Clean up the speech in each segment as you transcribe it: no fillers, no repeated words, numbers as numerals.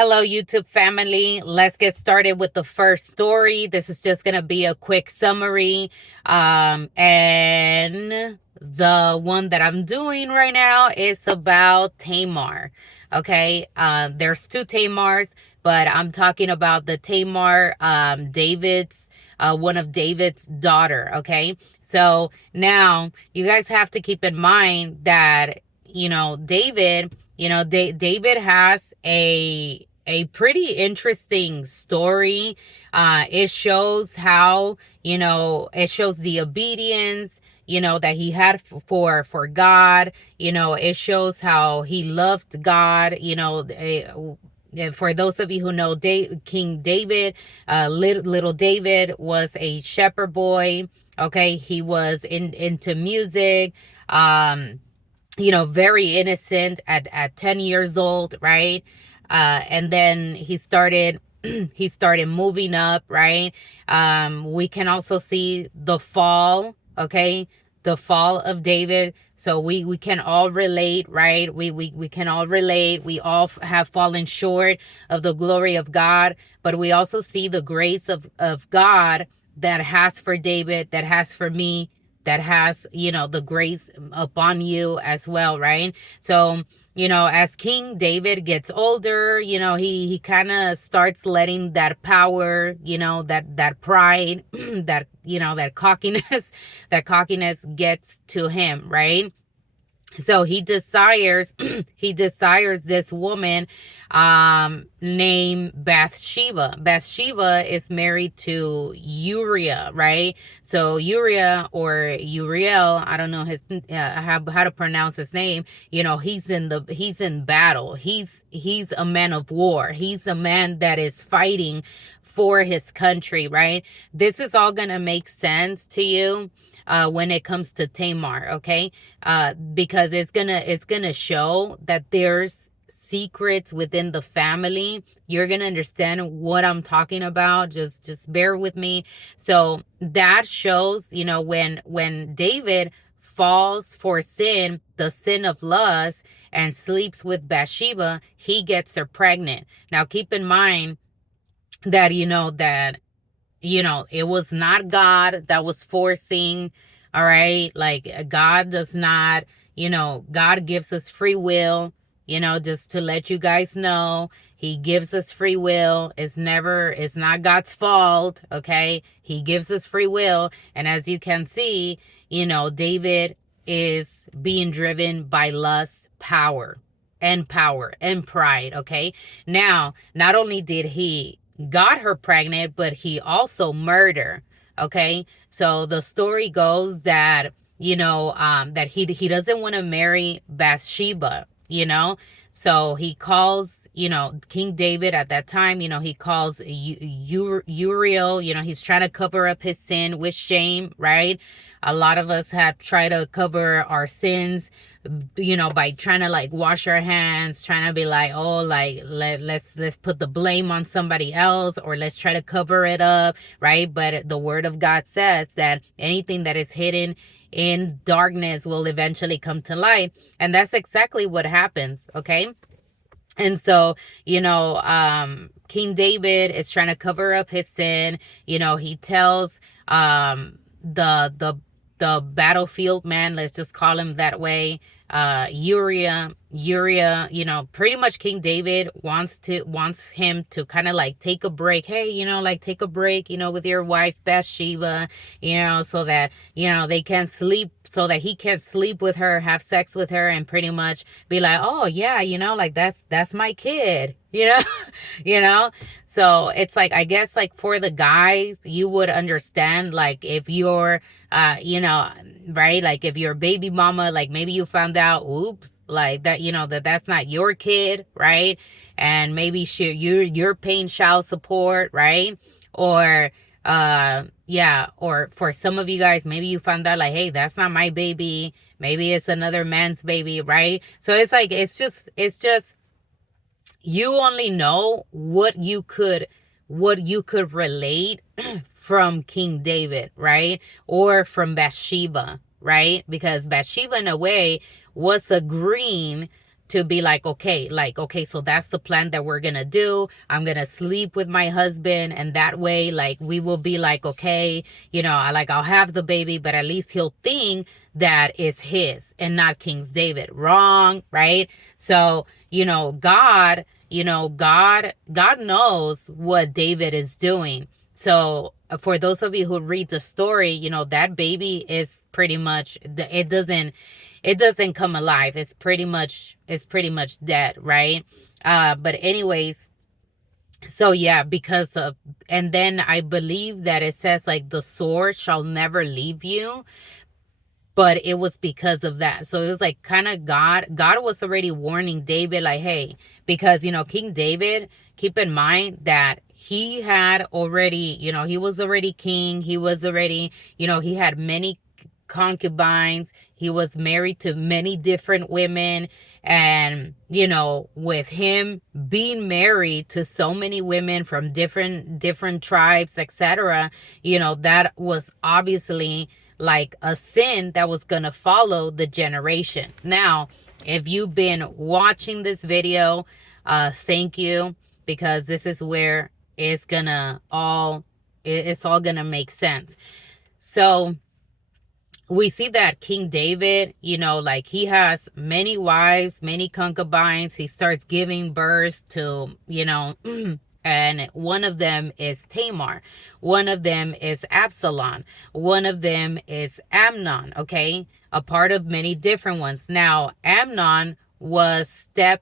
Hello, YouTube family. Let's get started with the first story. This is just going to be a quick summary. And the one that I'm doing right now is about Tamar. Okay. There's two Tamars, but I'm talking about the Tamar, one of David's daughter. Okay. So now you guys have to keep in mind that, David has a pretty interesting story. It shows how, it shows the obedience, that he had for God. It shows how he loved God. For those of you who know King David, little David was a shepherd boy. Okay, he was into music. Very innocent at 10 years old, right? And then he started he started moving up, right? We can also see the fall, okay? The fall of David. So we can all relate, right? We can all relate. We all have fallen short of the glory of God, but we also see the grace of God that has for David, that has for me, that has, the grace upon you as well, right? So, as King David gets older, he kind of starts letting that power, that pride, that cockiness, that cockiness gets to him, right? So he desires he desires this woman named Bathsheba is married to Uriah, right? So Uriah, or Uriel, I don't know how to pronounce his name. He's in battle. He's a man of war. He's a man that is fighting for his country, right? This is all gonna make sense to you when it comes to Tamar, okay? Because it's gonna show that there's secrets within the family. You're gonna understand what I'm talking about. Just bear with me. So that shows, when David falls for sin, the sin of lust, and sleeps with Bathsheba, he gets her pregnant. Now keep in mind that it was not God that was forcing. All right. Like, God does not, God gives us free will, just to let you guys know. He gives us free will. It's not God's fault. Okay. He gives us free will. And as you can see, David is being driven by lust, power and pride. Okay. Now, not only did he got her pregnant, but he also murdered. Okay. So the story goes that, that he doesn't want to marry Bathsheba, so he calls, King David at that time, he calls Uriel, he's trying to cover up his sin with shame, right? A lot of us have tried to cover our sins, by trying to like wash our hands, trying to be like, oh, like let's put the blame on somebody else, or let's try to cover it up, right? But the word of God says that anything that is hidden in darkness will eventually come to light. And that's exactly what happens. Okay. And so, King David is trying to cover up his sin. He tells the battlefield man, let's just call him that way, Uriah, pretty much King David wants him to kind of like take a break. Hey, like take a break, with your wife Bathsheba, so that, they can sleep, so that he can sleep with her, have sex with her, and pretty much be like, oh yeah, like that's my kid, you know. So it's like, I guess, like, for the guys, you would understand, like, if you're right, like if you're a baby mama, like maybe you found out, oops, like that, that's not your kid, right? And maybe you're paying child support, right? Or yeah, or for some of you guys, maybe you found out, like, hey, that's not my baby, maybe it's another man's baby, right? So it's like, it's just you only know what you could relate from King David, right? Or from Bathsheba, right? Because Bathsheba, in a way, was agreeing to be like, okay, so that's the plan that we're gonna do. I'm gonna sleep with my husband, and that way, like, we will be like, okay, I'll have the baby, but at least he'll think that it's his and not King David. Wrong, right? So, God knows what David is doing. So for those of you who read the story, that baby is pretty much, it doesn't come alive. It's pretty much dead, right? But anyways, so yeah, and then I believe that it says like the sword shall never leave you, but it was because of that. So it was like kind of God was already warning David, like, hey, because King David, keep in mind that he had already, he was already king. He was already, he had many concubines. He was married to many different women. And with him being married to so many women from different tribes, etc., that was obviously like a sin that was going to follow the generation. Now, if you've been watching this video, thank you, because this is where it's all gonna make sense. So we see that King David, like, he has many wives, many concubines. He starts giving birth to, and one of them is Tamar. One of them is Absalom. One of them is Amnon, okay? A part of many different ones. Now, Amnon was a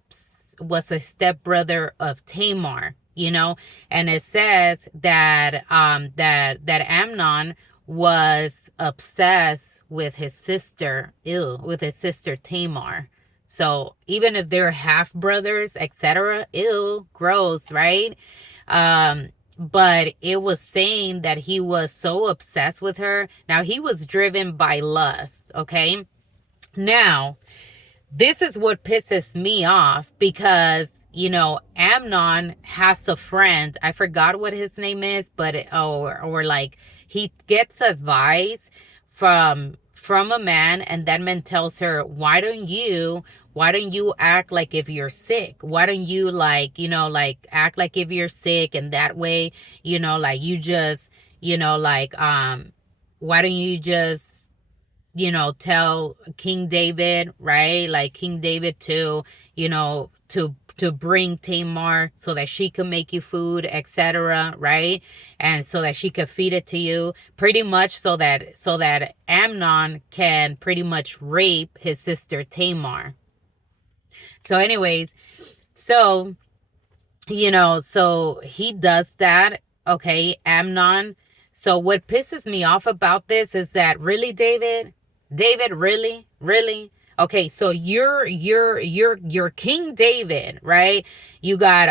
stepbrother of Tamar, and it says that that Amnon was obsessed with his sister, with his sister Tamar. So even if they're half brothers, etc., gross, right? But it was saying that he was so obsessed with her. Now, he was driven by lust, okay? Now, this is what pisses me off, because Amnon has a friend. I forgot what his name is, but or like, he gets advice from a man, and that man tells her, why don't you act like if you're sick? Why don't you, like act like if you're sick, and that way, like, you just, why don't you just, tell King David, right? Like, King David to bring Tamar so that she could make you food, etc., right? And so that she could feed it to you, pretty much, so that Amnon can pretty much rape his sister Tamar. So anyways, so so he does that, okay, Amnon. So what pisses me off about this is that, really, David, really. Okay, so you're King David, right? You got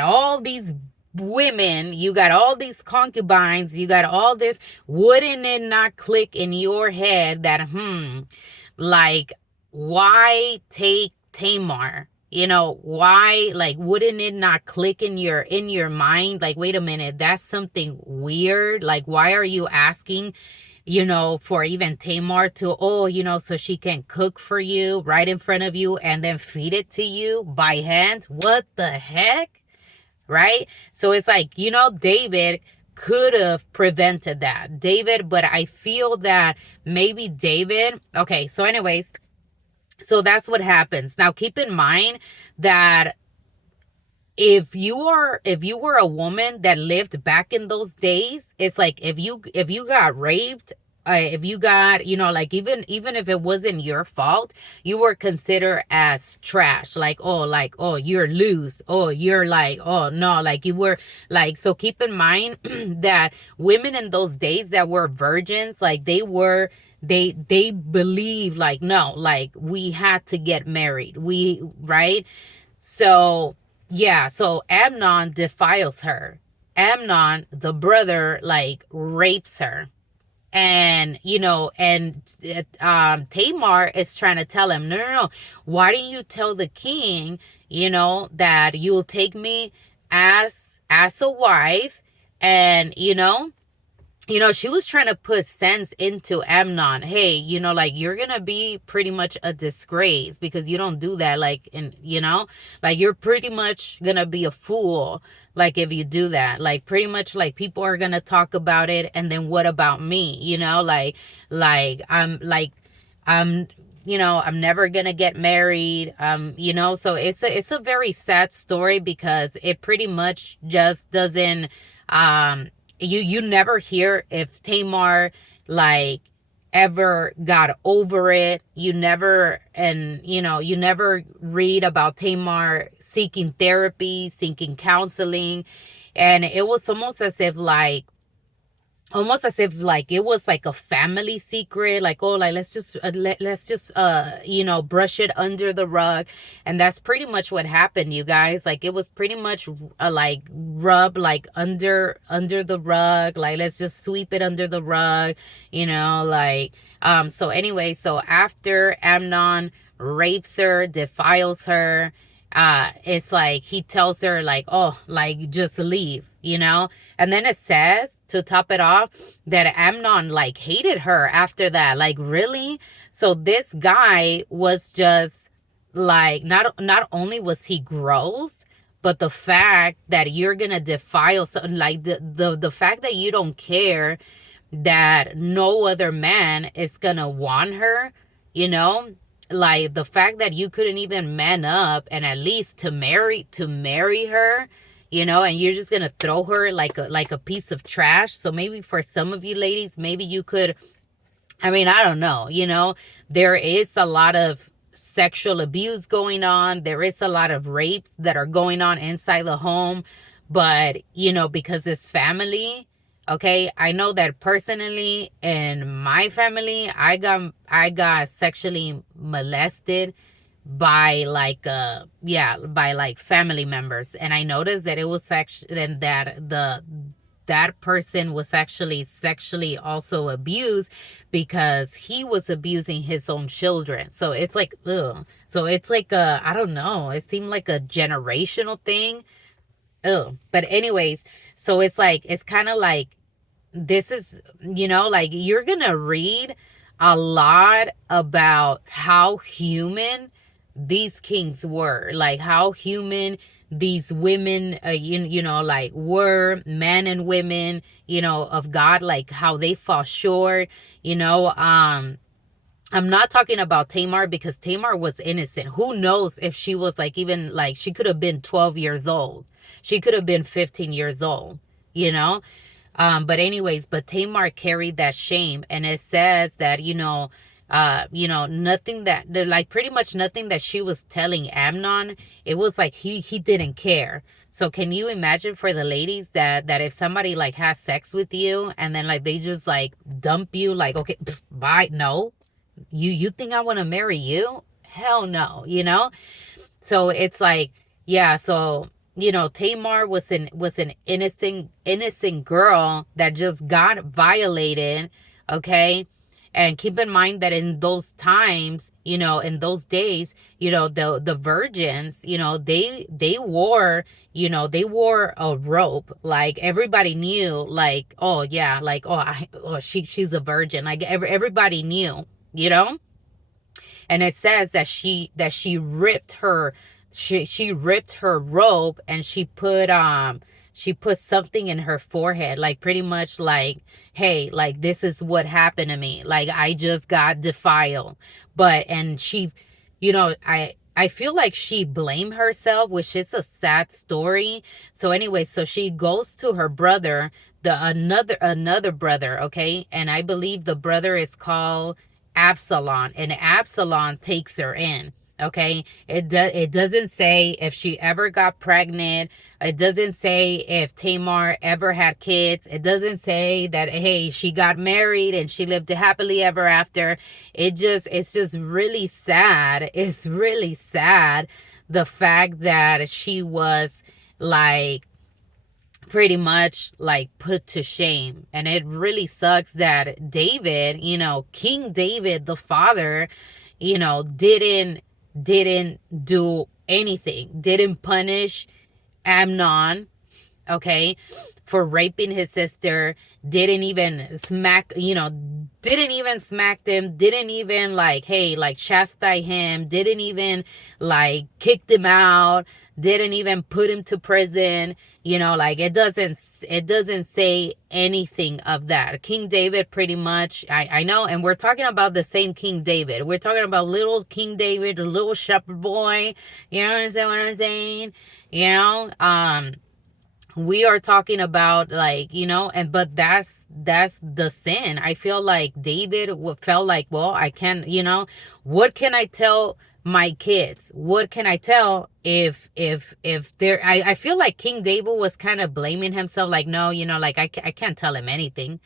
all these women, you got all these concubines, you got all this. Wouldn't it not click in your head that, like, why take Tamar? Why, like, wouldn't it not click in your mind, like, wait a minute, that's something weird. Like, why are you asking, for even Tamar to, so she can cook for you right in front of you and then feed it to you by hand? What the heck? Right? So it's like, David could have prevented that. But I feel that maybe David, okay, so anyways, so that's what happens. Now, keep in mind that if you were a woman that lived back in those days, it's like, if you got raped, if you got, like, even if it wasn't your fault, you were considered as trash. Like, oh, you're loose. Oh, you're like, oh no, like, you were like. So keep in mind that women in those days that were virgins, like, they believe, like, no, like, we had to get married, right? So yeah, so Amnon defiles her. Amnon, the brother, like, rapes her. And Tamar is trying to tell him, no, why don't you tell the king, that you'll take me as a wife, and she was trying to put sense into Amnon. Hey, like, you're gonna be pretty much a disgrace because you don't do that. Like, and like, you're pretty much gonna be a fool. Like, if you do that, like, pretty much, like, people are gonna talk about it, and then what about me? I'm I'm never gonna get married. So it's a very sad story because it pretty much just doesn't you never hear if Tamar, like, ever got over it. You never read about Tamar seeking therapy, seeking counseling. And it was almost as if like it was like a family secret, like, oh, like, let's just brush it under the rug. And that's pretty much what happened, you guys. Like, it was pretty much like rub, like, under the rug, like, let's just sweep it under the rug, like. So anyway, so after Amnon rapes her, defiles her, it's like he tells her, like, oh, like, just leave, and then it says, to top it off, that Amnon, like, hated her after that. Like, really? So this guy was just like, not only was he gross, but the fact that you're gonna defile something, like, the fact that you don't care that no other man is gonna want her, you know like, the fact that you couldn't even man up and at least to marry her, and you're just gonna throw her like a piece of trash. So maybe for some of you ladies, maybe you could, I mean, I don't know, there is a lot of sexual abuse going on. There is a lot of rapes that are going on inside the home. But, because it's family, okay, I know that personally in my family, I got sexually molested by like by like family members. And I noticed that it was actually, and that person was actually sexually also abused because he was abusing his own children. So it's like, ugh. So it's like I don't know, it seemed like a generational thing. Ugh. But anyways, so it's like, it's kind of like, this is, like, you're gonna read a lot about how human these kings were, like how human these women, like, were men and women, of God, like how they fall short. I'm not talking about Tamar because Tamar was innocent. Who knows if she was, like, even, like, she could have been 12 years old. She could have been 15 years old, you know? But anyways, but Tamar carried that shame. And it says that, nothing like, pretty much nothing that she was telling Amnon, it was like he didn't care. So can you imagine for the ladies that if somebody, like, has sex with you and then, like, they just, like, dump you, like, okay, bye, no, you think I want to marry you? Hell no, So it's like, yeah, so, Tamar was an innocent girl that just got violated, okay? And keep in mind that in those times, in those days, the virgins, they wore a rope. Like, everybody knew, like, oh yeah, like, she's a virgin. Like, everybody knew, you know? And it says that she ripped her robe, and she put something in her forehead, like, pretty much like, hey, like, this is what happened to me, like, I just got defiled. But and she, I feel like she blamed herself, which is a sad story. So anyway, so she goes to her brother, the another brother, okay? And I believe the brother is called Absalom, and Absalom takes her in. Okay, it doesn't say if she ever got pregnant. It doesn't say if Tamar ever had kids. It doesn't say that, hey, she got married and she lived happily ever after. It's just really sad. It's really sad, the fact that she was, like, pretty much, like, put to shame. And it really sucks that David, King David, the father, didn't do anything, didn't punish Amnon, okay, for raping his sister, didn't even smack, didn't even smack them, didn't even like, hey, like chastise him, didn't even like kicked him out, didn't even put him to prison, like it doesn't say anything of that. King David pretty much, I know, and we're talking about the same King David. We're talking about little King David, the little shepherd boy, you know what I'm saying? You know, we are talking about, like, and but that's the sin. I feel like David felt like, well, I can't, what can I tell my kids? What can I tell if they're, I feel like King David was kind of blaming himself, like, no, like I can't tell him anything.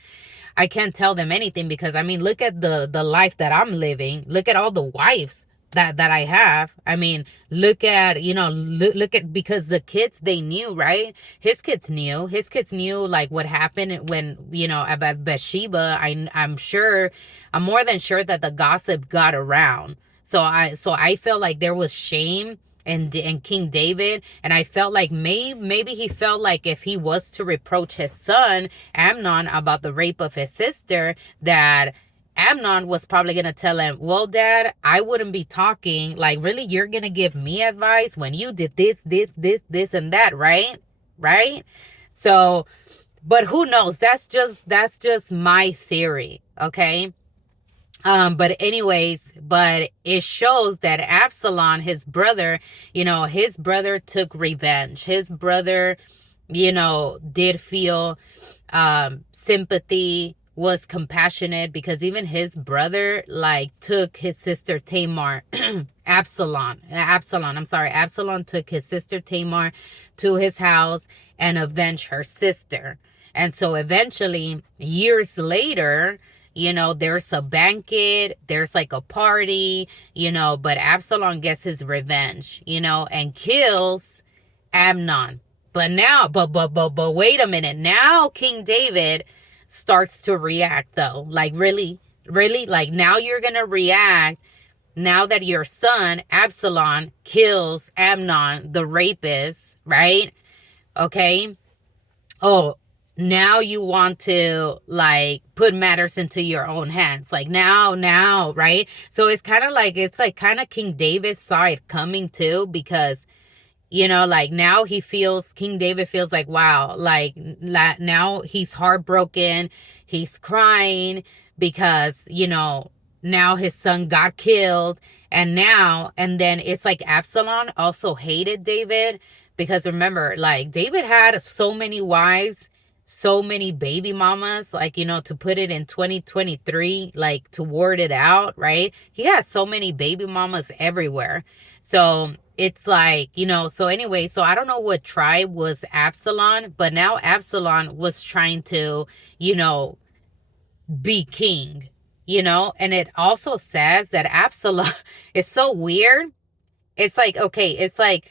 I can't tell them anything, because I mean, look at the life that I'm living. Look at all the wives that I have. I mean, look at, look at, because the kids, they knew, right? His kids knew like what happened when, about Bathsheba. I'm sure, I'm more than sure that the gossip got around. So I felt like there was shame and King David, and I felt like maybe he felt like if he was to reproach his son Amnon about the rape of his sister, that Amnon was probably gonna tell him, well, Dad, I wouldn't be talking, like, really, you're gonna give me advice when you did this and that, right? Right? So, but who knows? That's just my theory, okay? But anyways, but it shows that Absalom, his brother, his brother took revenge. His brother, did feel sympathy, was compassionate, because even his brother like took his sister Tamar. Absalom took his sister Tamar to his house and avenged her sister. And so eventually, years later, there's a banquet, there's like a party, but Absalom gets his revenge, and kills Amnon. But now, but wait a minute. Now King David starts to react, though. Like, really, really, like, now you're gonna react now that your son Absalom kills Amnon, the rapist, right? Okay. Oh, now you want to like put matters into your own hands, like, now, right? So it's like kind of King David's side coming too, because like, now King David feels like, wow, like, now he's heartbroken, he's crying, because now his son got killed. And then it's like Absalom also hated David, because remember, like, David had so many wives, so many baby mamas, like, to put it in 2023, like, to word it out, right? He has so many baby mamas everywhere. So it's like, so anyway, so I don't know what tribe was Absalom, but now Absalom was trying to, you know, be king, and it also says that Absalom is so weird. It's like, okay, it's like,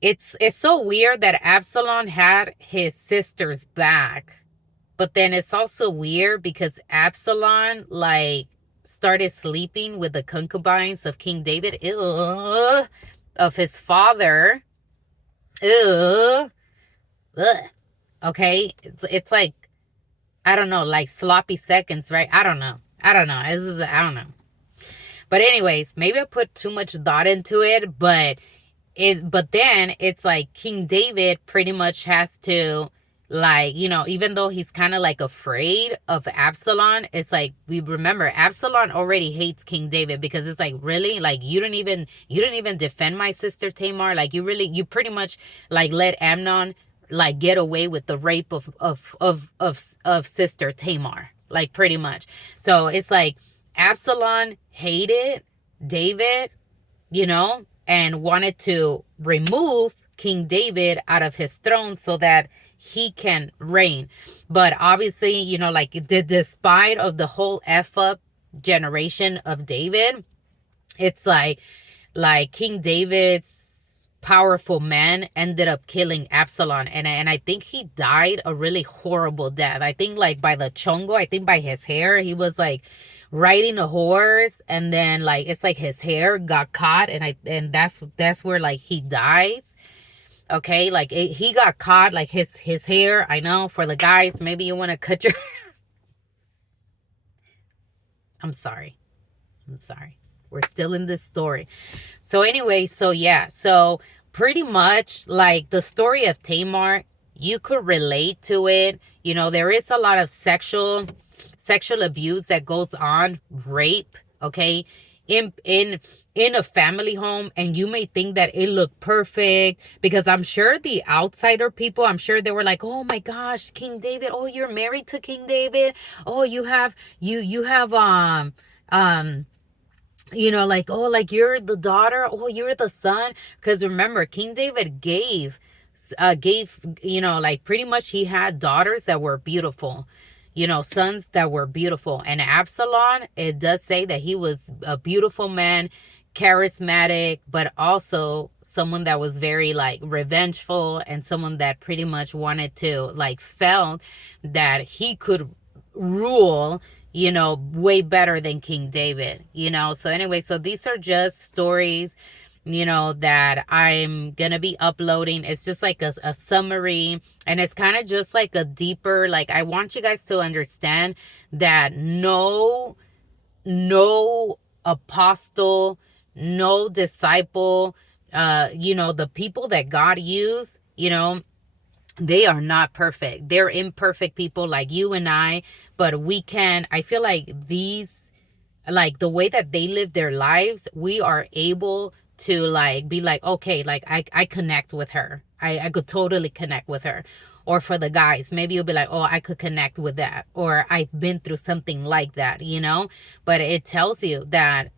it's so weird that Absalom had his sister's back, but then it's also weird because Absalom, like, started sleeping with the concubines of King David, ugh, of his father, ugh, ugh. Okay, it's like, I don't know, like sloppy seconds, right? I don't know. I don't know. I don't know. But anyways, maybe I put too much thought into it, but then it's like King David pretty much has to, like, even though he's kind of like afraid of Absalom, it's like, we remember Absalom already hates King David, because it's like, really, like, you didn't even defend my sister Tamar, like, you pretty much like let Amnon like get away with the rape of sister Tamar, like, pretty much. So it's like Absalom hated David, and wanted to remove King David out of his throne so that he can reign. But obviously, like, despite of the whole F up generation of David, it's like King David's powerful man ended up killing Absalom, and I think he died a really horrible death. I think, like, by the chongo, I think by his hair, he was like riding a horse, and then, like, it's like his hair got caught, and that's where, like, he dies. Okay, like he got caught, like his hair. I know for the guys, maybe you want to cut your. I'm sorry. I'm sorry. We're still in this story. So anyway, so yeah, so pretty much like the story of Tamar, you could relate to it. You know, there is a lot of sexual abuse that goes on, rape, okay, in a family home, and you may think that it looked perfect because I'm sure the outsider people, I'm sure they were like, "Oh my gosh, King David, oh you're married to King David. Oh, you have um you know, like, oh, like you're the daughter, oh you're the son." Because remember, King David gave, you know, like pretty much he had daughters that were beautiful, you know, sons that were beautiful. And Absalom, it does say that he was a beautiful man, charismatic, but also someone that was very like revengeful, and someone that pretty much wanted to, like, felt that he could rule, you know, way better than King David, you know. So anyway, so these are just stories, you know, that I'm gonna be uploading. It's just like a summary, and it's kind of just like a deeper, like, I want you guys to understand that no apostle, no disciple, you know, the people that God used, you know, they are not perfect. They're imperfect people like you and I, but we can, I feel like these, like the way that they live their lives, we are able to like be like, okay, like I connect with her. I could totally connect with her. Or for the guys, maybe you'll be like, oh, I could connect with that. Or I've been through something like that, you know? But it tells you that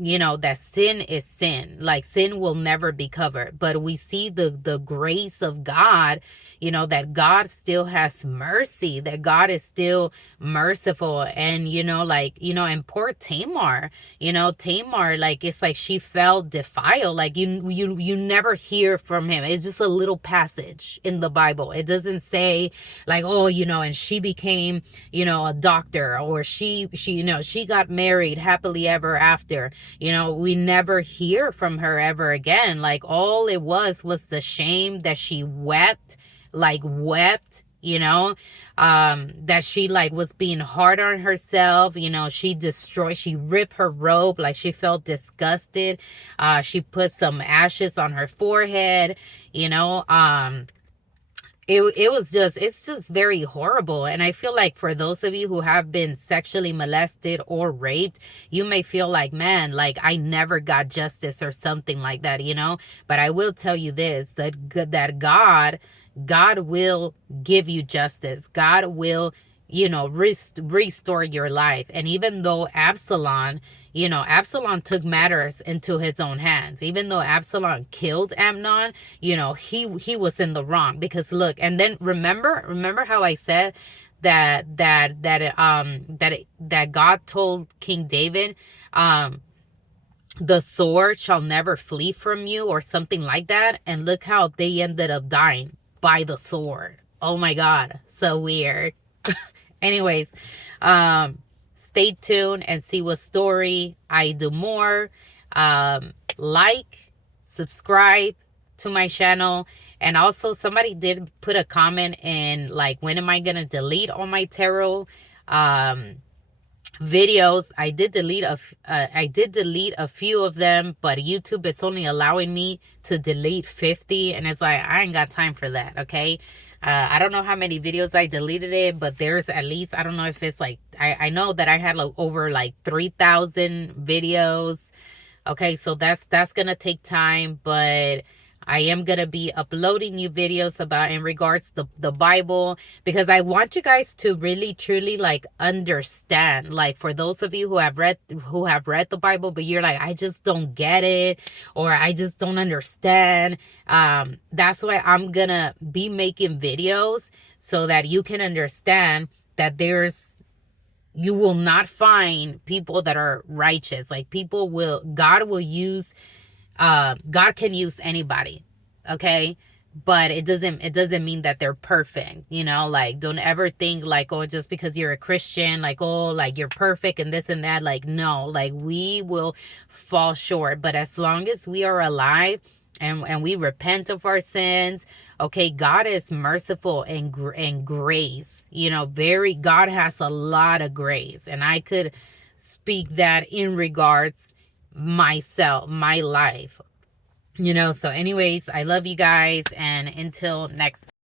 you know, that sin is sin. Like sin will never be covered. But we see the grace of God, you know, that God still has mercy, that God is still merciful. And, you know, like, you know, and poor Tamar, you know, Tamar, like, it's like she felt defiled. Like you never hear from him. It's just a little passage in the Bible. It doesn't say like, oh, you know, and she became, you know, a doctor, or she, you know, she got married happily ever after. You know, we never hear from her ever again. Like all it was the shame that she wept, like wept, you know, that she like was being hard on herself. You know, she ripped her robe, like she felt disgusted. She put some ashes on her forehead, you know. It was just, it's just very horrible. And I feel like for those of you who have been sexually molested or raped, you may feel like, man, like I never got justice or something like that, you know. But I will tell you this, that God will give you justice. God will, you know, restore your life. And even though Absalom, you know, Absalom took matters into his own hands. Even though Absalom killed Amnon, you know, he was in the wrong. Because look, and then remember how I said that God told King David, the sword shall never flee from you, or something like that. And look how they ended up dying by the sword. Oh my God, so weird. Anyways, stay tuned and see what story I do more. Like, subscribe to my channel. And also somebody did put a comment in like, when am I gonna delete all my tarot videos? I did delete a few of them, but YouTube is only allowing me to delete 50, and it's like, I ain't got time for that. Okay, I don't know how many videos I deleted it, but there's at least, I don't know if it's like, I know that I had like over like 3,000 videos. Okay, so that's gonna take time, but I am gonna be uploading new videos about, in regards to the Bible, because I want you guys to really truly like understand. Like for those of you who have read the Bible, but you're like, I just don't get it, or I just don't understand. That's why I'm gonna be making videos so that you can understand that you will not find people that are righteous. Like God will use, God can use anybody. Okay. But it doesn't mean that they're perfect, you know. Like, don't ever think like, oh, just because you're a Christian, like, oh, like you're perfect and this and that. Like, no, like we will fall short, but as long as we are alive, and we repent of our sins. Okay, God is merciful and grace. You know, God has a lot of grace, and I could speak that in regards myself, my life. You know, so anyways, I love you guys, and until next